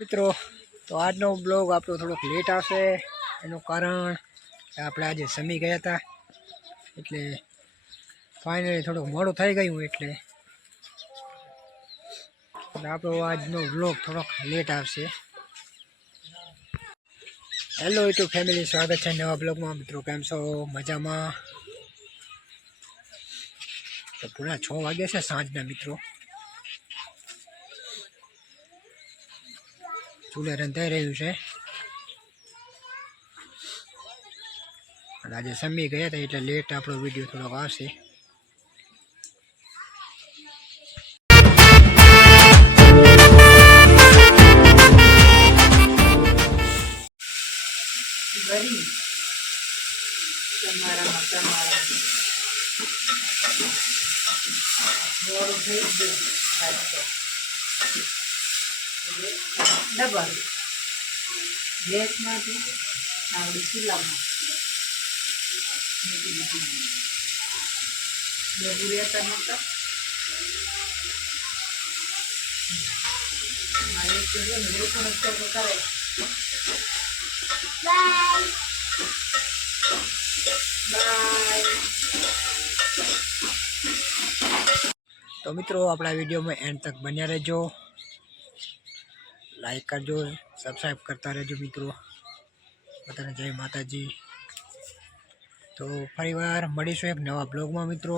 મિત્રો તો આજનો બ્લોગ આપણો થોડોક લેટ આવશે એનું કારણ આપણે આજે સમી ગયા હતા એટલે ફાઇનલી થોડુંક મોડું થઈ ગયું એટલે આપણો આજનો બ્લોગ થોડોક લેટ આવશે. હેલો યુટ્યુબ ફેમિલી, સ્વાગત છે નવા બ્લોગમાં. મિત્રો કેમ છો? મજામાં? તો પૂરા 6 વાગ્યા છે સાંજના. મિત્રો ચૂલે રંધાઈ રહ્યું છે અને આજે સમી ગયા હતા એટલે લેટ આપણો વિડીયો થોડોક આવશે. ડબલ ગેસમાંથી આવડી ચૂલામાં મૂકી દીધી. બે બુરિયા ટમાટર મારે એક તો છે ને લોકોનો ઉત્તર કરે. Bye bye. તો મિત્રો આપણા વિડીયોમાં એન્ડ તક બન્યા રહેજો, લાઈક કરજો, સબસ્ક્રાઈબ કરતા રહેજો. મિત્રો બધાને જય માતાજી. તો ફરીવાર મળીશું એક નવા બ્લોગમાં. મિત્રો